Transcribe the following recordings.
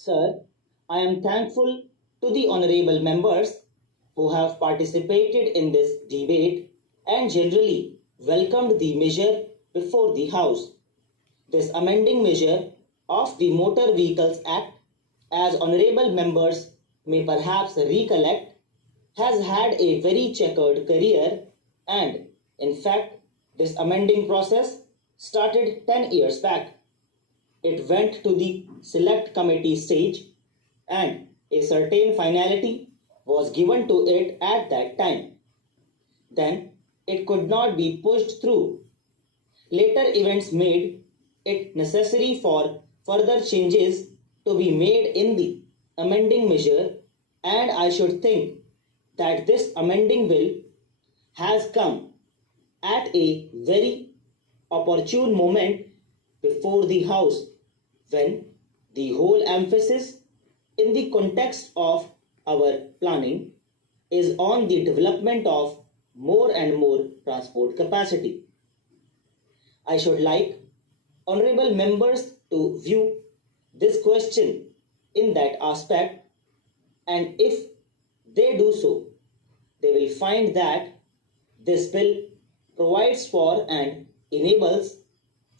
Sir, I am thankful to the honorable members who have participated in this debate and generally welcomed the measure before the House. This amending measure of the Motor Vehicles Act, as honorable members may perhaps recollect, has had a very checkered career, and in fact, this amending process started 10 years back. It went to the select committee stage, and a certain finality was given to it at that time. Then it could not be pushed through. Later events made it necessary for further changes to be made in the amending measure, and I should think that this amending bill has come at a very opportune moment before the House, when the whole emphasis in the context of our planning is on the development of more and more transport capacity. I should like honorable members to view this question in that aspect, and if they do so, they will find that this bill provides for and enables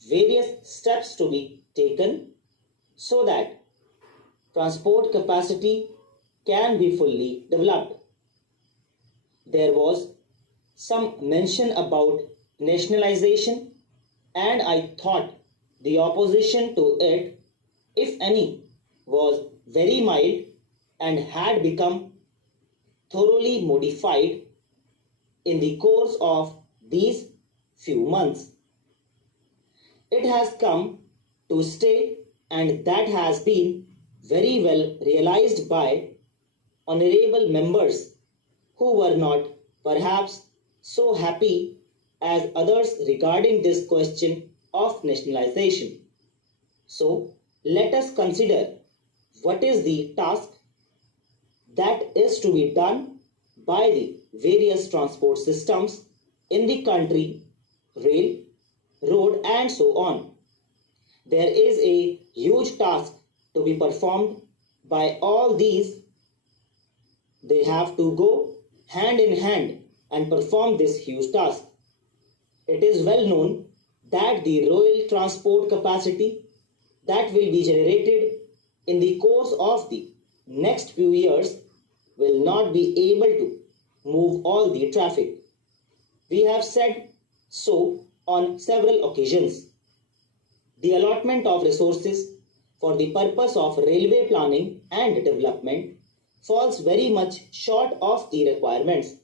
various steps to be taken so that transport capacity can be fully developed. There was some mention about nationalization, and I thought the opposition to it, if any, was very mild and had become thoroughly modified in the course of these few months. It has come to stay, and that has been very well realized by honorable members who were not perhaps so happy as others regarding this question of nationalization. So let us consider what is the task that is to be done by the various transport systems in the country, rail, road, and so on. There is a huge task to be performed by all these. They have to go hand in hand and perform this huge task. It is well known that the rail transport capacity that will be generated in the course of the next few years will not be able to move all the traffic. We have said so on several occasions. The allotment of resources for the purpose of railway planning and development falls very much short of the requirements.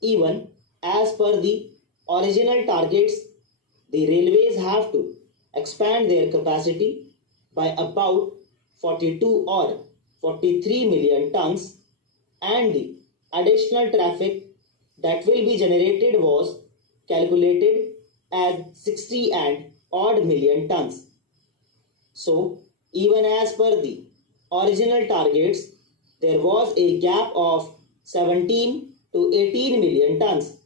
Even as per the original targets, the railways have to expand their capacity by about 42 or 43 million tons, and the additional traffic that will be generated was calculated as 60 and odd million tons. So, even as per the original targets, there was a gap of 17 to 18 million tons.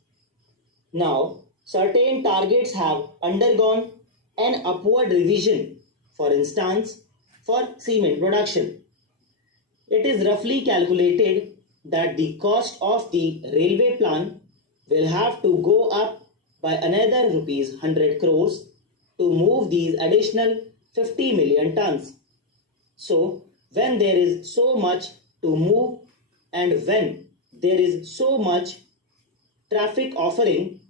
Now, certain targets have undergone an upward revision, for instance, for cement production. It is roughly calculated that the cost of the railway plan will have to go up by another rupees 100 crores to move these additional 50 million tons. So, when there is so much to move and when there is so much traffic offering,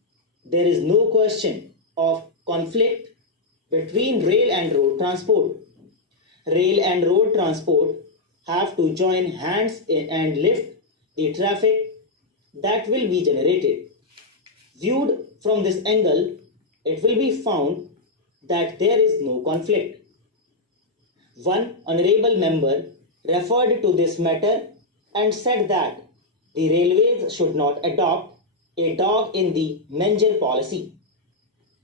there is no question of conflict between rail and road transport. Rail and road transport have to join hands and lift the traffic that will be generated. Viewed from this angle, it will be found that there is no conflict. One honorable member referred to this matter and said that the railways should not adopt a dog in the manger policy.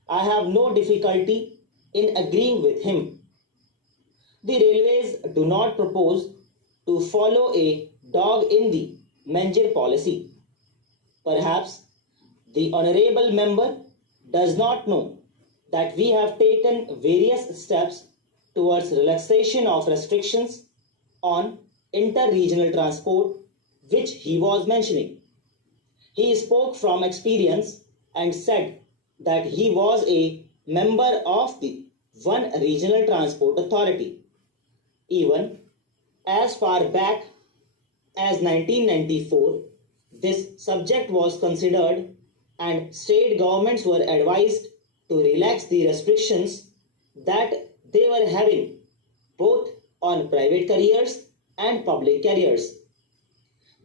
I have no difficulty in agreeing with him. The railways do not propose to follow a dog in the manger policy. Perhaps the honorable member does not know that we have taken various steps towards relaxation of restrictions on inter-regional transport which he was mentioning. He spoke from experience and said that he was a member of the one regional transport authority. Even as far back as 1994, this subject was considered and state governments were advised to relax the restrictions that they were having both on private carriers and public carriers.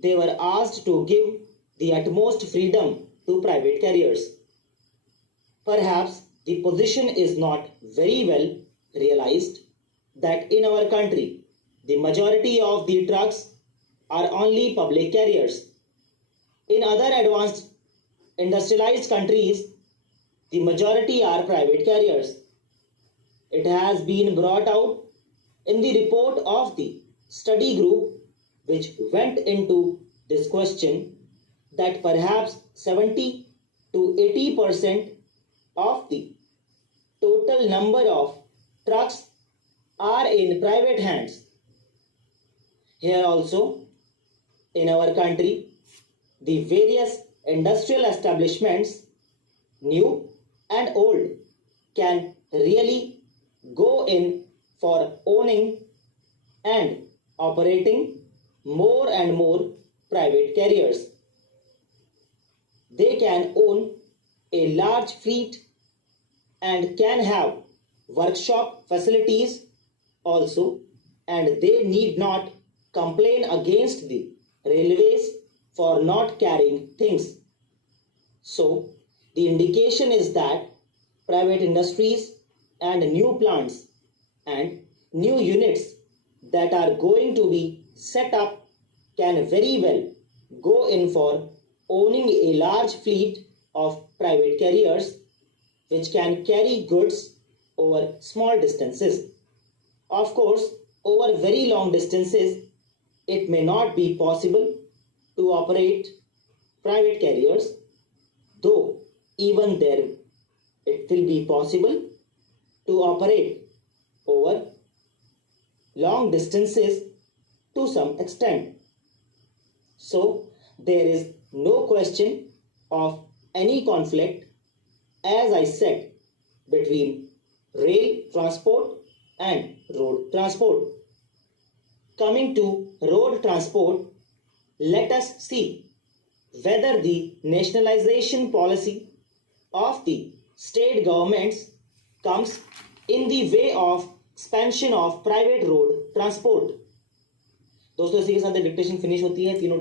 They were asked to give the utmost freedom to private carriers. Perhaps the position is not very well realized that in our country, the majority of the trucks are only public carriers. In other advanced industrialized countries, the majority are private carriers. It has been brought out in the report of the study group which went into this question that perhaps 70 to 80% of the total number of trucks are in private hands. Here also, in our country, the various industrial establishments, new and old, can really go in for owning and operating more and more private carriers. They can own a large fleet and can have workshop facilities also, and they need not complain against the railways for not carrying things. So, the indication is that private industries and new plants and new units that are going to be set up can very well go in for owning a large fleet of private carriers which can carry goods over small distances. Of course, over very long distances, it may not be possible to operate private carriers, though even there it will be possible to operate over long distances to some extent. So, there is no question of any conflict, as I said, between rail transport and road transport. Coming to road transport, let us see whether the nationalization policy of the state governments comes in the way of expansion of private road transport. दोस्तों इसी के साथ dictation finish होती है तीनों